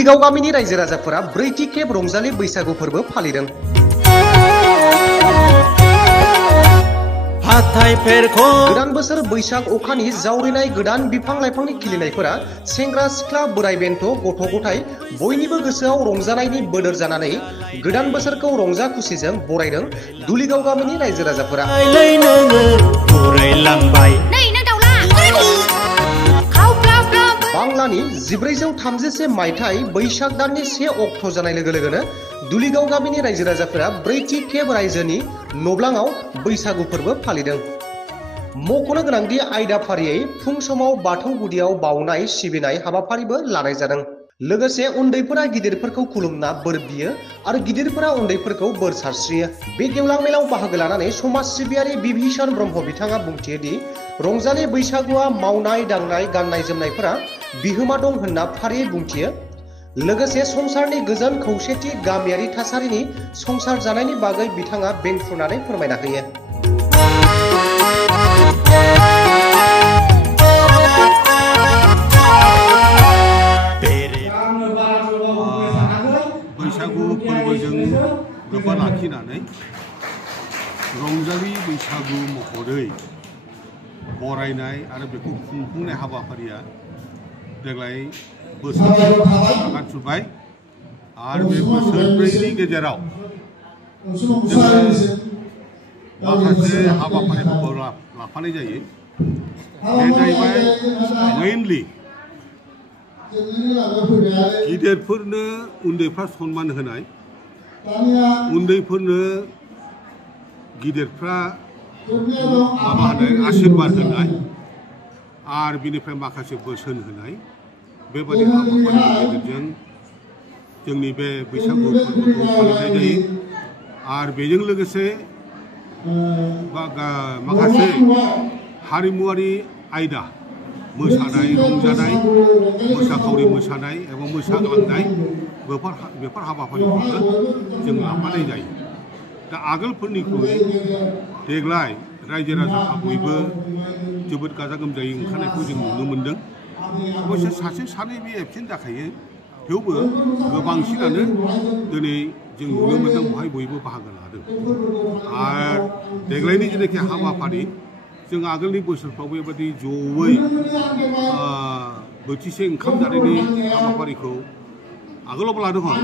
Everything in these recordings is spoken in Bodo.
दुलिगाव गामिनि रायजो राजाफोरा ब्रैथि खेब रंजालि बैसागु फोरबो फालिदों। गोदान बोसोर बैसाग अखानि जावरिनाय गोदान बिफां लाइफांनि खिलिनायफोरा सेंग्रा सिख्ला बोराय बेन्थ गथ' गथाय बयनिबो गोसोआव रंजानायनि बोदोर जानानै गोदान बोसोरखौ रंजा खुसिजों बरायदों दुलिगाव गामिनि रायजो राजाफोरा। बांलानि 1431 मायथाइ बैसाग दाननि 1 अक्ट' जानाय लोगो लोगोनो दुलिगाव गामिनि रायजो राजाफोरा ब्रैथि खेब रायजोनि नब्लाङाव बैसागु फोरबो फालिदों। मख'नो गोनांदि आयदाफारियै फुं समाव बाथौ गुदियाव बावनाय सिबिनाय हाबाफारिबो लानाय जादों। लोगोसे उन्दैफोरा गिदिरफोरखौ खुलुमना बोर बियो आरो गिदिरफोरा उन्दैफोरखौ बोर सारस्रियो। बे गेवलां मेलाव बाहागो लानानै समाज सिबियारि बिभीषण ब्रह्म बिथाङा बुंथियो दि रंजालि बैसागुआ मावनाय दांनाय गाननाय जोमनायफोरा बिहोमा दं होनना फारियै बुंथियो। लोगोसे संसारनि गोजोन खौसेथि गामियारि थासारिनि संसार जानायनि बागै बिथाङा बेंफ्रुनानै फोरमायना होयो। बैसागु फोरबोजों लोब्बा लाखिनानै रंजालि बैसागु महरै बरायनाय आरो बेखौ खुंफुंनाय हाबाफारिया देग्लाय बोसोरब्रै आगान सुरबाय आरो बे बोसोरब्रैनि गेजेराव माखासे हाबाफारिफोरखौ लाफानाय जायो। बे जाहैबाय मेइनलि गिदिरफोरनो उन्दैफ्रा सनमान होनाय, उन्दैफोरनो गिदिरफ्रा आशीर्बाद होनाय आरो बिनिफ्राय माखासे बोसोन होनाय बेबादि हाबाफारिनि गेजेरजों जोंनि बे बैसागु फोरबोखौ फालिनाय जायो। आरो बेजों लोगोसे माखासे हारिमुवारि आयदा मोसानाय रंजानाय मोसाखावरि मोसानाय एबा मोसाग्लांनाय बेफोर हाबाफारिफोरखौ जों लाफानाय जायो। दा आगोलफोरनिख्रुइ देग्लाय रायजो राजाफ्रा बयबो जोबोद गाजा गोमजायै ओंखारनायखौ जों नुनो मोन्दों। अबयसे सासे सानै बे एबसेन्ट जाखायो, थेवबो गोबांसिनानो दिनै जों नुनो मोन्दों बेवहाय बयबो बाहागो लादों। आरो देग्लायनि जेनाखि हाबाफारि जों आगोलनि बोसोरफ्राव बेबायदि जयै बोथिसे ओंखाम जानायनि हाबाफारिखौ आगोलावबो लादोंमोन।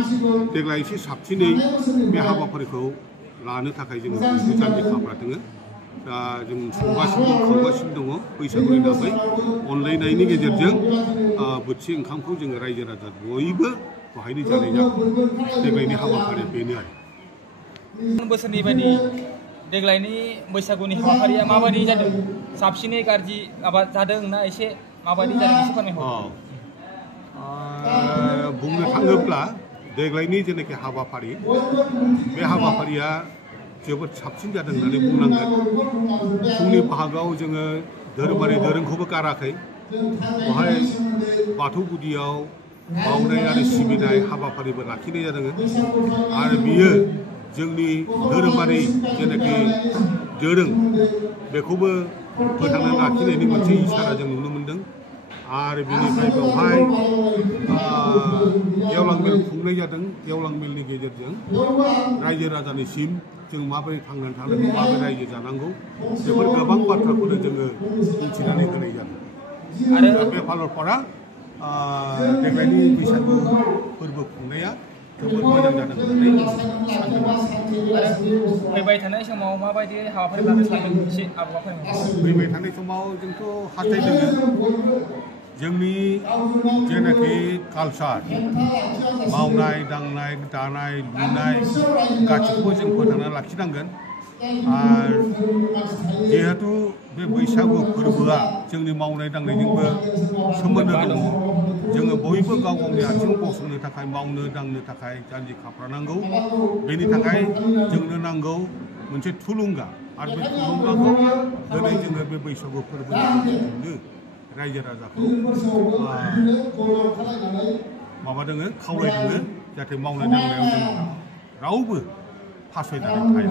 देग्लाय एसे साबसिनै बे हाबाफारिखौ लानो थाखाय जोङो जानजि खाफ्रा दङ। दा जों संगासिनो खावगासिनो दङ बैसागुनि नामै अनलायनायनि गेजेरजों बोथिसे ओंखामखौ जोङो रायजो राजा बयबो बेहायनो जानाय जागोन। देग्लायनि हाबाफारिया बेनो आरो। बोसोरनि बायदि देग्लायनि बैसागुनि हाबाफारिया माबायदि जादों? साबसिनै गाज्रि माबा जादों ना एसे माबायदि जादों एसे फोरमायहर। बुंनो थाङोब्ला देग्लायनि जेनाखि हाबाफारि बे हाबाफारिया जोबोद साबसिन जादों होननानै बुंनांगोन। फुंनि बाहागोआव जोङो धोरोमारि दोरोंखौबो गाराखै। बेवहाय बाथौ गुदियाव बावनाय आरो सिबिनाय हाबाफारिबो लाखिनाय जादों आरो बियो जोंनि धोरोमारि जेनाखि दोरों बेखौबो फोथांना लाखिनायनि मोनसे इसारा जों नुनो मोन्दों। आरो बिनिफ्राय बेवहाय गेवलां मेल खुंनाय जादों। गेवलां मेलनि गेजेरजों रायजो राजानिसिम जों माबोरै थांनानै थानांगौ, माबोरै रायजो जानांगौ, बेफोर गोबां बाथ्राखौनो जोङो मिथिनानै होनाय जादों। आरो बे फालरफोरा देग्लायनि बैसागु फोरबो खुंनाया जोबोद मोजां जादों होननानै सानदों। फैबाय थानाय समाव माबायदि हाबाफारि लानो सानदों एसे आबहावाफोर फैबाय थानाय समाव जोंथ' हास्थायदों जोंनि जेनाखि कालचार मावनाय दांनाय दानाय लुनाय गासैखौबो जों फोथांना लाखिनांगोन। आरो जिहेतु बे बैसागु फोरबोआ जोंनि मावनाय दांनायजोंबो सोमोन्दो दङ। जोङो बयबो गाव गावनि आथिङाव गसंनो थाखाय मावनो दांनो थाखाय जानजि खाफ्रानांगौ। बेनि थाखाय जोंनो नांगौ मोनसे थुलुंगा आरो बे थुलुंगाखौ दिनै जोङो बे बैसागु फोरबोनि गेजेरजोंनो रायजो राजाखौ माबादोङो खावलायदोङो जाहाथे मावनाय दांनायाव जों रावबो फासयनानै थाया।